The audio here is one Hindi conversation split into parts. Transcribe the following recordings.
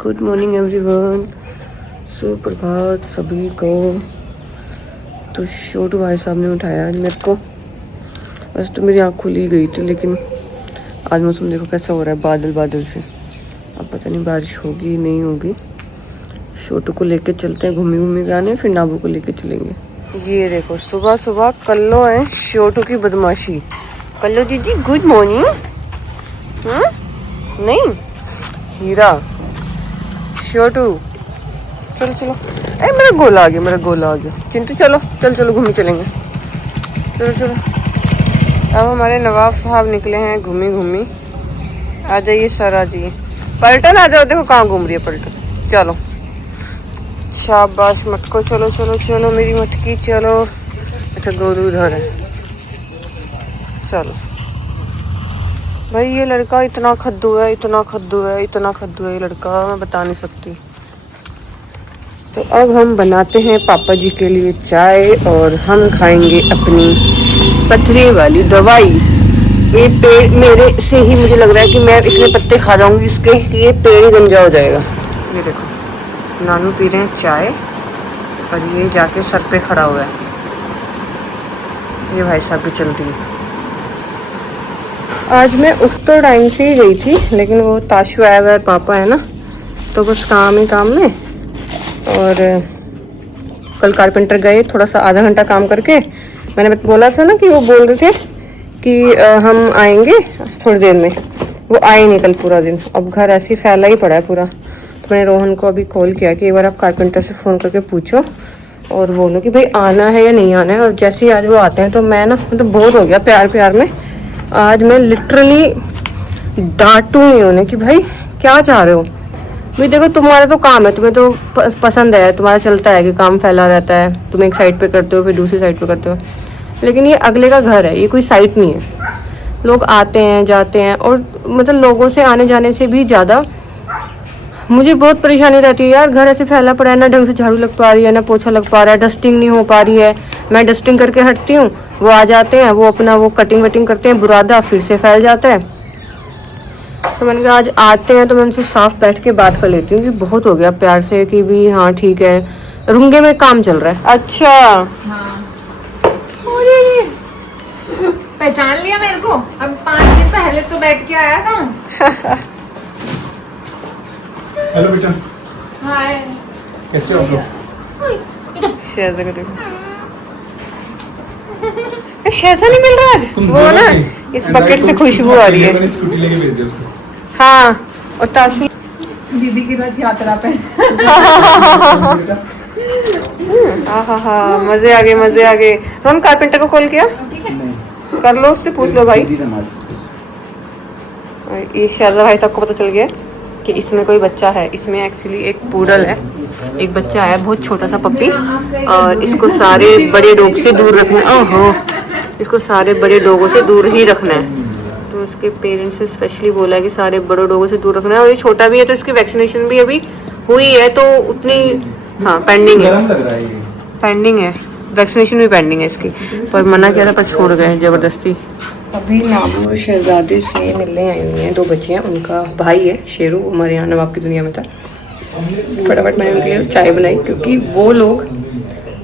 गुड मॉर्निंग एवरीवन, सुप्रभात सभी को। तो छोटू भाई साहब ने उठाया आज मेरे को। वैसे तो मेरी आँख खुली गई थी, लेकिन आज मौसम देखो कैसा हो रहा है, बादल बादल से। अब पता नहीं बारिश होगी नहीं होगी। छोटू को लेके चलते हैं घूमी आने, फिर नाबू को लेके चलेंगे। ये देखो सुबह सुबह कल्लो है छोटू की बदमाशी। कल्लो दीदी गुड मॉर्निंग। नहीं हीरा छोटू चलो चलो। ए मेरा गोला आ गया। चिंटू चलो चलो घूमी चलेंगे। चलो। अब हमारे नवाब साहब निकले हैं घूमी। आ जाइए सर, आ जाइए। पलटन आ जाओ, देखो कहाँ घूम रही है पलटन। चलो शाबाश मटको, चलो मेरी मटकी चलो। अच्छा गोलू उधर है। चलो भाई, ये लड़का इतना खद्दू है ये लड़का, मैं बता नहीं सकती। तो अब हम बनाते हैं पापा जी के लिए चाय और हम खाएंगे अपनी पथरी वाली दवाई। ये पेड़ मेरे से ही मुझे लग रहा है कि मैं इतने पत्ते खा जाऊंगी इसके कि ये पेड़ ही गंजा हो जाएगा। ये देखो नानू पी रहे हैं चाय और ये जाके सर पे खड़ा हुआ है। ये भाई साहब भी चल रही है। आज मैं उठ तो टाइम से ही गई थी, लेकिन वो ताशु आया हुआ है पापा है ना, तो बस काम में। और कल कारपेंटर गए, थोड़ा सा आधा घंटा काम करके मैंने बोला था ना कि वो बोल रहे थे कि हम आएंगे थोड़ी देर में। वो आए नहीं कल पूरा दिन। अब घर ऐसे ही फैला ही पड़ा है पूरा। तो मैंने रोहन को अभी कॉल किया कि एक बार आप कारपेंटर से फ़ोन करके पूछो और बोलो कि भाई आना है या नहीं आना है। और जैसे ही आज वो आते हैं तो मैं ना मतलब बोर हो गया प्यार में। आज मैं लिटरली डांटूंगी उन्हें कि भाई क्या चाह रहे हो। भाई देखो तुम्हारा तो काम है, तुम्हें तो पसंद है, तुम्हारा चलता है कि काम फैला रहता है, तुम एक साइड पे करते हो फिर दूसरी साइड पे करते हो। लेकिन ये अगले का घर है, ये कोई साइट नहीं है। लोग आते हैं जाते हैं और मतलब लोगों से आने जाने से भी ज़्यादा मुझे बहुत परेशानी रहती है यार। घर ऐसे फैला पड़ा है, ना ढंग से झाड़ू लग पा रही है, ना पोछा लग पा रहा है, डस्टिंग नहीं हो पा रही है। मैं डस्टिंग करके हटती हूँ, वो आ जाते हैं, वो अपना वो कटिंग वटिंग करते हैं, बुरादा फिर से फैल जाता है। तो मैंने कहा आज आते हैं तो मैं उनसे साफ बैठ के बात कर लेती हूँ कि बहुत हो गया प्यार से कि भी हाँ ठीक है, रुंगे में काम चल रहा है। अच्छा हाँ। पहचान लिया मेरे को? अब 5 दिन पहले तो बैठ के आया था। हेलो बेटा। हाय। कैसे हो आप लोग? शहजा को देखो, शहजा नहीं मिल रहा आज। वो ना इस बकेट से खुशबू आ रही है। मैंने स्कूटी लेके भेज दिया उसको। हाँ और ताशु दीदी की रथ यात्रा पे। हाँ मजे आ गए। रोहन कारपेंटर को कॉल किया? कर लो, उससे पूछ लो भाई। ये शहजा भाई साहब को पता चल गया कि इसमें कोई बच्चा है। इसमें एक्चुअली एक पूडल है, एक बच्चा है बहुत छोटा सा पप्पी। और इसको सारे बड़े डॉग से दूर रखना है। ओहो, इसको सारे बड़े डॉगों से दूर ही रखना है। तो उसके पेरेंट्स ने स्पेशली बोला है कि सारे बड़े डॉगों से दूर रखना है। और ये छोटा भी है तो इसकी वैक्सीनेशन भी अभी हुई है, तो उतनी हाँ पेंडिंग है वैक्सीनेशन भी पेंडिंग है इसकी। पर मना किया था पर छोड़ गए ज़बरदस्ती। अभी नाबू शहजादे से मिलने आई हुई हैं। 2 बच्चे हैं, उनका भाई है शेरू, हमारे यहाँ नवाब की दुनिया में था। फटाफट मैंने उनके लिए चाय बनाई क्योंकि वो लोग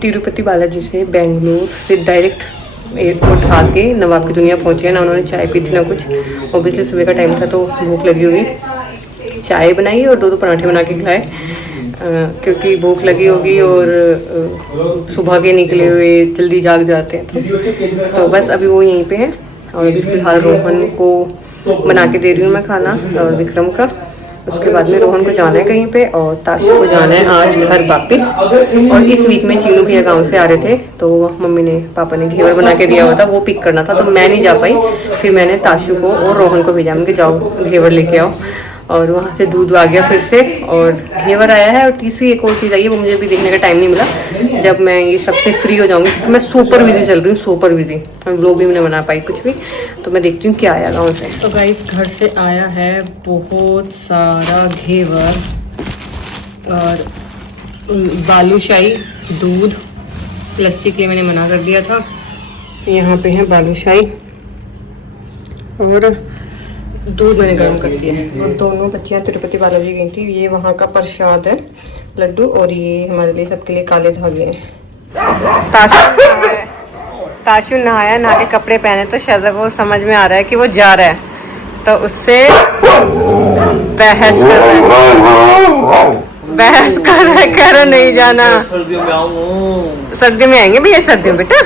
तिरुपति बालाजी से बेंगलुरु से डायरेक्ट एयरपोर्ट आके नवाब की दुनिया पहुँचे हैं ना। उन्होंने चाय पी थी ना कुछ, ऑब्वियसली सुबह का टाइम था तो भूख लगी होगी। चाय बनाई और 2 पराठे बना के खिलाए क्योंकि भूख लगी होगी और सुबह के निकले हुए जल्दी जाग जाते हैं। तो बस अभी वो यहीं पे है और अभी फिलहाल रोहन को बना के दे रही हूँ मैं खाना और विक्रम का। उसके बाद में रोहन को जाना है कहीं पे और ताशु को जाना है आज घर वापस। और इस बीच में चीनू भैया गाँव से आ रहे थे तो मम्मी ने पापा ने घेवर बना के दिया हुआ था, वो पिक करना था तो मैं नहीं जा पाई। फिर मैंने ताशु को और रोहन को भेजा कि जाओ घेवर लेके आओ। और वहाँ से दूध आ गया फिर से और घेवर आया है। और तीसरी एक और चीज़ आई है, वो मुझे अभी देखने का टाइम नहीं मिला। जब मैं ये सबसे फ्री हो जाऊँगी क्योंकि मैं सुपर बिजी चल रही हूँ, सुपर बिजी। मैं व्लॉग भी नहीं बना पाई कुछ भी, तो मैं देखती हूँ क्या आया गाँव से। तो गाइस घर से आया है बहुत सारा घेवर और बालूशाही, दूध, लस्सी के लिए मैंने मना कर दिया था। यहाँ पे है बालूशाही और दूध मैंने गर्म कर दिया है। वो दोनों बच्चियां तिरुपति बालाजी गई थी, ये वहाँ का प्रसाद है लड्डू, और ये हमारे लिए सबके लिए काले धागे हैं। ताशु नहाया, नहा के कपड़े पहने तो शायद वो समझ में आ रहा है कि वो जा रहा है, तो उससे बहस कर रहा है, कह रहा नहीं जाना, सर्दियों में आएंगे भैया, सर्दियों बेटा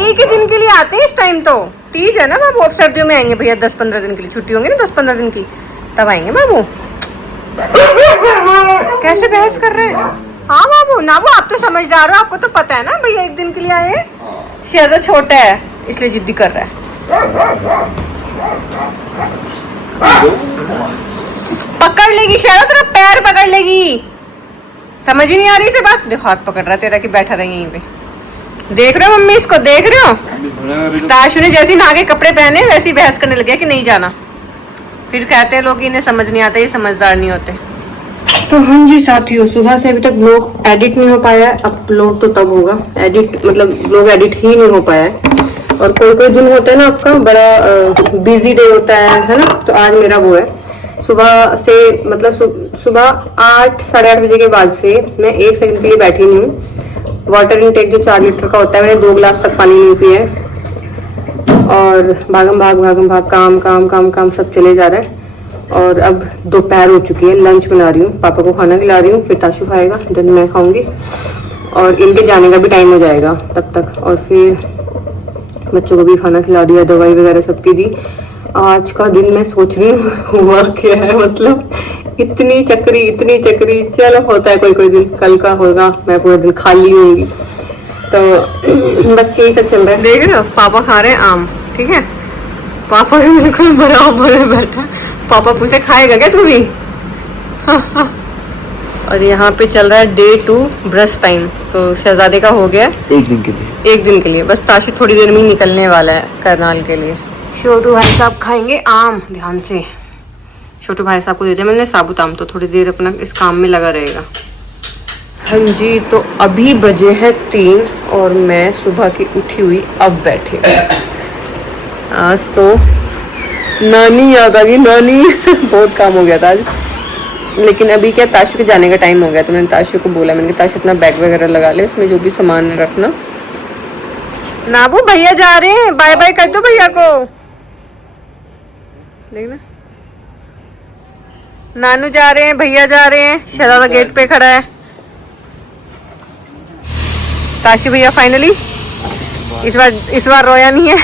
एक ही दिन के लिए आते हैं इस टाइम, तो तीज है ना बाबू, अब सर्दियों में आएंगे भैया, 10-15 दिन के लिए छुट्टी होंगी ना, 10-15 दिन की, तब आएंगे बाबू। कैसे बहस कर रहे हैं? हाँ बाबू, ना वो आप तो समझदार हो, आपको तो पता है ना भैया एक दिन के लिए आए हैं। शेरदा छोटा है इसलिए जिद्दी कर रहा है। पकड़ लेगी शेरदा, तेरा पैर पकड़ लेगी, समझ ही नहीं आ रही इसे बात। देखो हाथ पकड़ रहा है तेरा कि बैठा रही यहीं पे, देख रहे हो मम्मी इसको, देख रहे हो? ताशु ने जैसे नहा के कपड़े पहने वैसे ही बहस करने लगे कि नहीं जाना। फिर कहते हैं लोग इन्हें समझ नहीं आता, ये समझदार नहीं होते। तो हाँ जी साथियों, सुबह से अभी तक ब्लॉग एडिट नहीं हो पाया है, अपलोड तो तब होगा, एडिट मतलब ब्लॉग एडिट ही नहीं हो पाया है। और कोई कोई दिन होता है ना आपका बड़ा बिजी डे होता है ना, तो आज मेरा वो है। सुबह से मतलब सुबह 8 साढ़े 8 बजे के बाद से मैं 1 सेकंड के लिए बैठी नहीं हूँ। वाटर इनटेक जो 4 लीटर का होता है, मैंने 2 गिलास तक पानी नहीं पिया है, और भागम भाग काम काम काम काम सब चले जा रहा है। और अब दोपहर हो चुकी है, लंच बना रही हूँ, पापा को खाना खिला रही हूँ, फिर ताशु खाएगा, देन मैं खाऊंगी, और इनके जाने का भी टाइम हो जाएगा तब तक। और फिर बच्चों को भी खाना खिला दिया, दवाई वगैरह सबकी दी। आज का दिन मैं सोच रही हूँ हुआ क्या है, मतलब इतनी चक्री, चलो होता है कोई कोई दिन, कल का होगा मैं पूरा दिन खाली होंगी, तो बस यही सब चल रहा है। देख रहे हो पापा खा रहे हैं आम, ठीक है, पापा भी बिल्कुल बराबर में बैठा। पापा पूछे खाएगा क्या तू भी? और यहाँ पे चल रहा है डे 2 ब्रश टाइम, तो शहजादे का हो गया एक दिन के लिए, बस ताशु थोड़ी देर में ही निकलने वाला है करनाल के लिए। छोटू भाई साहब खाएंगे आम, ध्यान से छोटू भाई साहब को दे दिया मैंने साबुत आम, तो थोड़ी देर अपना इस काम में लगा रहेगा। हाँ जी, तो अभी बजे हैं 3 और मैं सुबह की उठी हुई अब बैठी। आज तो नानी याद आ गई, नानी बहुत काम हो गया था आज। लेकिन अभी क्या ताशु के जाने का टाइम हो गया, तो मैंने ताशु को बोला, मैंने कहा ताशु अपना बैग वगैरह लगा ले, उसमें जो भी सामान है रखना। नाबू भैया जा रहे हैं, बाय बाय कर दो भैया को, देखना नानू जा रहे हैं, भैया जा रहे हैं, शहजादा गेट पे खड़ा है। ताशु भैया फाइनली इस बार रोया नहीं है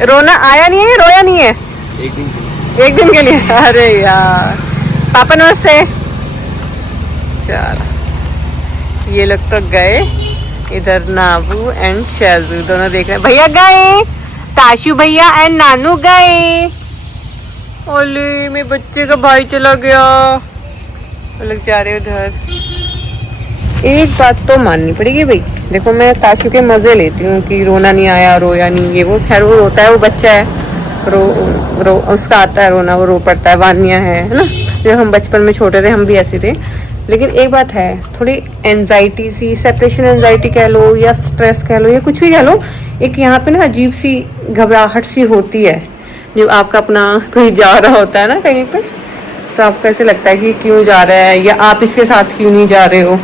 रोना आया नहीं है, रोया नहीं है, एक दिन के लिए। अरे यार पापा नमस्ते। चलो ये लोग तो गए, इधर नाबू एंड शाजू दोनों देख रहे हैं, भैया गए, ताशु भैया एंड नानू गए। ओले मेरे बच्चे का भाई चला गया, वो लोग जा रहे उधर। एक बात तो माननी पड़ेगी भाई, देखो मैं ताशु के मजे लेती हूँ कि रोना नहीं आया, रोया नहीं, ये वो, खैर वो रोता है, वो बच्चा है, रो उसका आता है रोना, वो रो पड़ता है, वानिया है ना। जब हम बचपन में छोटे थे हम भी ऐसे थे। लेकिन एक बात है, थोड़ी एंजाइटी सी, सेपरेशन एंजाइटी कह लो या स्ट्रेस कह लो या कुछ भी कह लो, एक यहाँ पे ना अजीब सी घबराहट सी होती है जब आपका अपना कोई जा रहा होता है ना कहीं पे, तो आपको ऐसे लगता है कि क्यों जा रहा है, या आप इसके साथ क्यों नहीं जा रहे हो।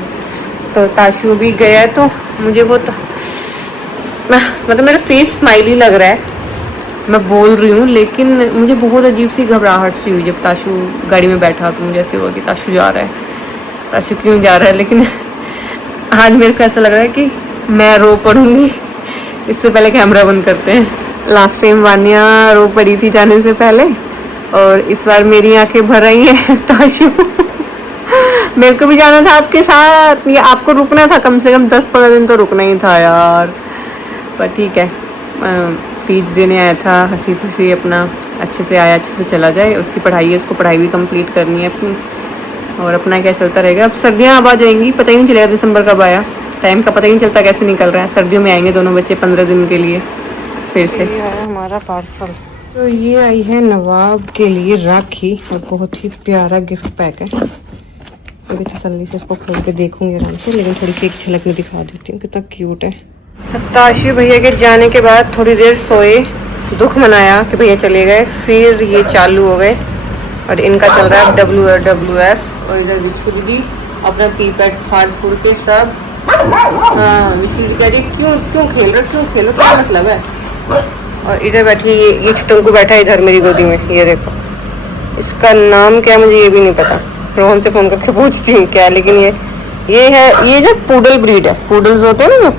तो ताशु भी गया है, तो मुझे बहुत मतलब मेरा फेस स्माइली लग रहा है, मैं बोल रही हूँ, लेकिन मुझे बहुत अजीब सी घबराहट सी हुई जब ताशु गाड़ी में बैठा, तो मुझे ऐसे हुआ कि ताशु जा रहा है, ताशु क्यों जा रहा है। लेकिन आज मेरे को ऐसा लग रहा है कि मैं रो पड़ूंगी। इससे पहले कैमरा बंद करते हैं। लास्ट टाइम वानिया रो पड़ी थी जाने से पहले, और इस बार मेरी आंखें भर रही हैं। ताशु मेरे को भी जाना था आपके साथ, या आपको रुकना था, कम से कम 10-15 दिन तो रुकना ही था यार, पर ठीक है, तीज देने आया था, हंसी खुशी अपना अच्छे से आया, अच्छे से चला जाए। उसकी पढ़ाई है, उसको पढ़ाई भी कंप्लीट करनी है अपनी, और अपना क्या चलता रहेगा। अब सर्दियाँ अब आ जाएंगी, पता ही नहीं चलेगा दिसंबर कब आया, टाइम का पता ही नहीं चलता कैसे निकल रहा है। सर्दियों में आएंगे दोनों बच्चे 15 दिन के लिए फिर से। ये आया हमारा पार्सल, तो ये आई है नवाब के लिए राखी, और बहुत ही प्यारा गिफ्ट पैक है। अभी तसल्ली से इसको खोल के देखूंगी आराम से, लेकिन थोड़ी सी एक झलक में दिखा देती हूँ कितना क्यूट है। ताशु भैया के जाने के बाद थोड़ी देर सोए, दुख मनाया कि भैया चले गए, फिर ये चालू हो गए और इनका चल रहा है WWF। और इधर विचकू दीदी अपना पी पैड फाड़ फूड़ के सब, हाँ विचकू दीदी कह रही क्यों क्यों खेल रहे क्या मतलब है। और इधर बैठी ये चितंकू बैठा है इधर मेरी गोदी में, ये देखो इसका नाम क्या मुझे ये भी नहीं पता, रोहन से फ़ोन करके पूछती हूँ क्या, लेकिन ये है, ये जो पूडल ब्रीड है, पूडल्स होते हैं ना जो,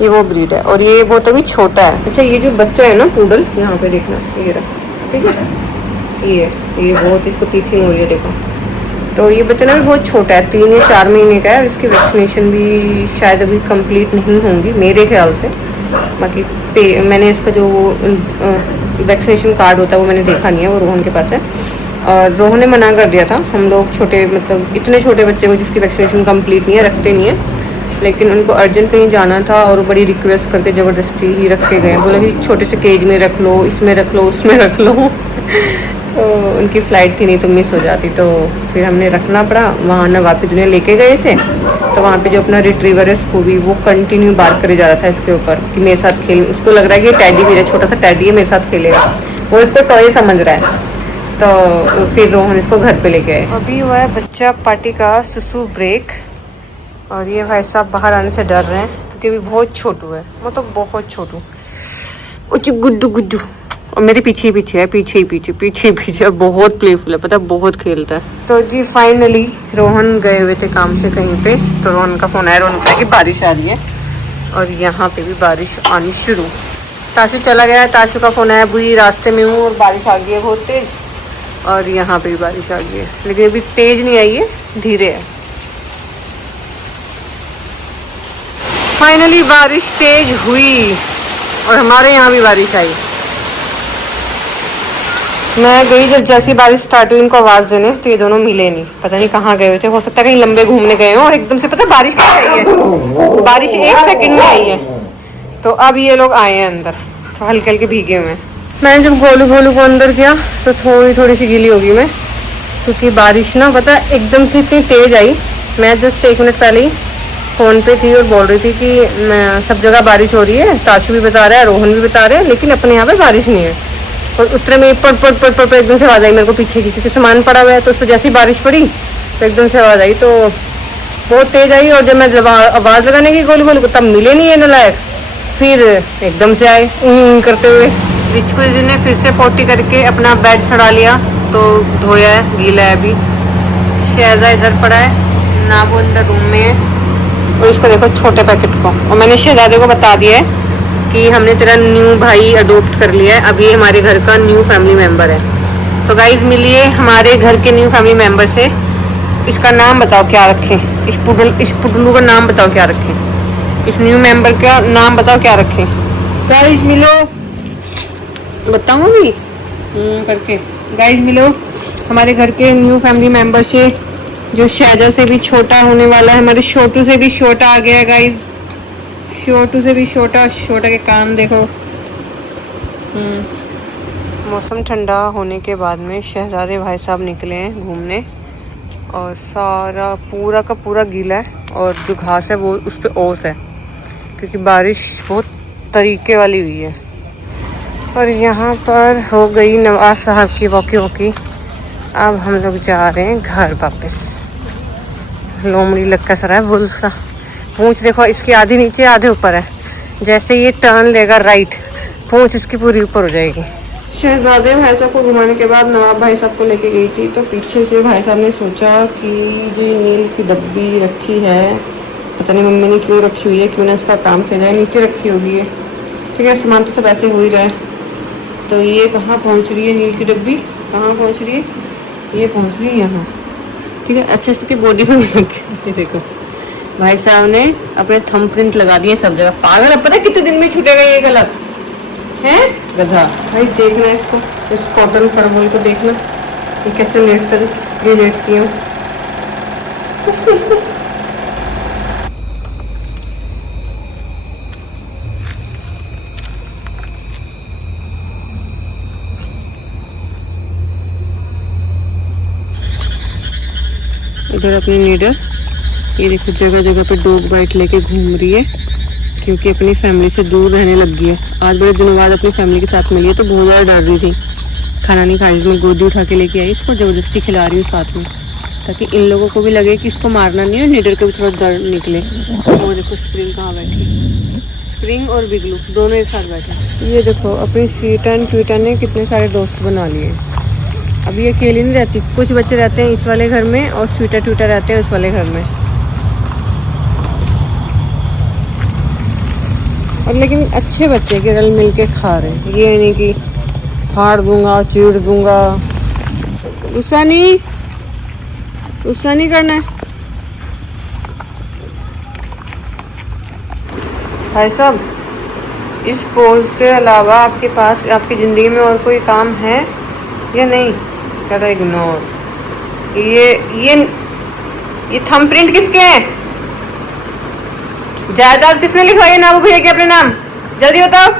ये वो ब्रीड है और ये बहुत अभी छोटा है। अच्छा ये जो बच्चा है ना पूडल, यहाँ पे देखना ये रहा, ठीक है ये बहुत इसको तीथी हो रही है देखो। तो ये बच्चा ना भी बहुत छोटा है, 3 या 4 महीने का है और इसकी वैक्सीनेशन भी शायद अभी कंप्लीट नहीं होंगी मेरे ख्याल से। बाकी मैंने इसका जो वैक्सीनेशन कार्ड होता है वो मैंने देखा नहीं है, वो रोहन के पास है और रोहन ने मना कर दिया था। हम लोग छोटे मतलब इतने छोटे बच्चे को जिसकी वैक्सीनेशन कंप्लीट नहीं है रखते नहीं है, लेकिन उनको अर्जेंट कहीं जाना था और बड़ी रिक्वेस्ट करके ज़बरदस्ती ही रख के गए, बोले कि छोटे से केज में रख लो, इसमें रख लो, उसमें रख लो। तो उनकी फ़्लाइट थी नहीं तो मिस हो जाती, तो फिर हमने रखना पड़ा। वहाँ नवाबी दुनिया लेके गए इसे, तो वहाँ पे जो अपना रिट्रीवर है स्कूबी, वो कंटिन्यू बार करे जा रहा था इसके ऊपर कि मेरे साथ खेल, उसको लग रहा है कि टैडी भी है, छोटा सा टैडी है मेरे साथ खेलेगा, वो इसको टॉय समझ रहा है। तो फिर रोहन इसको घर पे लेके आए। अभी हुआ है बच्चा पार्टी का सुसु ब्रेक और ये भाई साहब बाहर आने से डर रहे हैं क्योंकि अभी बहुत छोटू है, मतलब बहुत छोटू, गुड्डू गुड्डू, और मेरे पीछे है, पीछे बहुत प्लेफुल है, पता है बहुत खेलता है। तो जी फाइनली रोहन गए हुए थे काम से कहीं पे, तो रोहन का फोन आया, रोहन बोला कि बारिश आ रही है और यहाँ पे भी बारिश आनी शुरू। ताशु चला गया, ताशु का फोन आया, बुई रास्ते में हूँ और बारिश आ गई है बहुत तेज, और यहाँ पे भी बारिश आ गई है, लेकिन अभी तेज नहीं आई है, धीरे है। फाइनली बारिश तेज हुई और हमारे यहाँ भी बारिश आई। मैं गई जब जैसी बारिश स्टार्ट हुई इनको आवाज़ देने, तो ये दोनों मिले नहीं, पता नहीं कहाँ गए हुए थे, हो सकता है कहीं लंबे घूमने गए हों और एकदम से पता बारिश कैसे आई है, बारिश 1 सेकंड में आई है। तो अब ये लोग आए हैं अंदर, तो हल्के हल्के भीगे हुए हैं। मैंने जब गोलू को अंदर किया तो थोड़ी सी गीली होगी मैं, क्योंकि बारिश ना पता एकदम से इतनी तेज़ आई। मैं जस्ट 1 मिनट पहले ही फ़ोन पे थी और बोल रही थी कि मैं सब जगह बारिश हो रही है, ताशु भी बता रहा है, रोहन भी बता रहे हैं, लेकिन अपने यहाँ पे बारिश नहीं है। और उतरे में पड़ एकदम से आवाज़ आई मेरे को पीछे की, क्योंकि सामान पड़ा हुआ है, तो उस पर जैसी बारिश पड़ी तो एकदम से आवाज़ आई, तो बहुत तेज़ आई। और जब मैं आवाज़ लगाने की गोलू को, तब मिले नहीं है नालायक, फिर एकदम से आए करते हुए। रिचकू दीदी ने फिर से पोटी करके अपना बेड सड़ा लिया, तो धोया है, गीला है अभी। शहजा इधर पड़ा है ना, वो अंदर रूम में है। और इसको देखो छोटे पैकेट को, और मैंने शहजादे को बता दिया है कि हमने तेरा न्यू भाई अडोप्ट कर लिया है, अब ये हमारे घर का न्यू फैमिली मेम्बर है। तो गाइज मिलिए हमारे घर के न्यू फैमिली मेम्बर से। इसका नाम बताओ क्या रखें, इस पुडलू का नाम बताओ क्या रखें, इस न्यू मेंबर का नाम बताओ क्या रखें। गाइज मिलो, बताऊँ अभी करके। गाइज मिलो हमारे घर के न्यू फैमिली मेंबर से, जो शहजा से भी छोटा होने वाला है, हमारे छोटू से भी छोटा आ गया है गाइज, छोटू से भी छोटा के कान देखो। मौसम ठंडा होने के बाद में शहजादे भाई साहब निकले हैं घूमने, और सारा पूरा का पूरा गीला है, और जो घास है वो उस पर ओस है, क्योंकि बारिश बहुत तरीके वाली हुई है। और यहाँ पर हो गई नवाब साहब की वॉकी। अब हम लोग जा रहे हैं घर वापस। लोमड़ी लक्का सरा है बुलसा, पूंछ देखो इसकी आधी नीचे आधे ऊपर है, जैसे ये टर्न लेगा राइट, पूंछ इसकी पूरी ऊपर हो जाएगी। शहजादे भाई साहब को घुमाने के बाद नवाब भाई साहब को लेके गई थी, तो पीछे से भाई साहब ने सोचा कि जो नील की डब्बी रखी है, पता नहीं मम्मी ने क्यों रखी हुई है, क्यों ना इसका काम किया जाए, नीचे रखी होगी है, ठीक है, सामान तो सब ऐसे हो ही रहा है। तो ये कहाँ पहुँच रही है नील की डब्बी, कहाँ पहुँच रही है, ये पहुँच रही है यहाँ, ठीक है। अच्छे से इसकी बॉडी में भी लग, देखो भाई साहब ने अपने थंब प्रिंट लगा दिए सब जगह। पागल, अब पता है कितने दिन में छूटेगा ये गलत है, गधा। भाई देखना इसको, इस कॉटन फरबोल को देखना, ये कैसे लेटता है, चिपकली लेटती हूँ। इधर अपनी नीडर, ये देखो जगह जगह पे डॉग बाइट लेके घूम रही है, क्योंकि अपनी फैमिली से दूर रहने लग गई है। आज बड़े दिनों बाद अपनी फैमिली के साथ मिली है तो बहुत ज़्यादा डर रही थी। खाना नहीं खा रही थी, मैं गोदी उठा के लेके आई, इसको ज़बरदस्ती खिला रही हूँ साथ में, ताकि इन लोगों को भी लगे कि इसको मारना नहीं है, नीडर के भी थोड़ा डर निकले। और देखो स्प्रिंग कहाँ बैठी, स्प्रिंग और बिगलू दोनों एक साथ बैठे। ये देखो अपनी स्वीटन ट्वीटन ने कितने सारे दोस्त बना लिए। अभी ये अकेली नहीं रहती, कुछ बच्चे रहते हैं इस वाले घर में और स्वीटर ट्वीटर रहते हैं उस वाले घर में। और लेकिन अच्छे बच्चे के रल मिल के खा रहे हैं, ये नहीं कि फाड़ दूंगा चीड़ दूंगा। गुस्सा नहीं करना है भाई साहब। इस पोज के अलावा आपके पास आपकी ज़िंदगी में और कोई काम है या नहीं? करो इग्नोर। ये थंबप्रिंट किसके हैं? जायदाद किसने लिखवाई है नाबू भैया के अपने नाम? जल्दी बताओ।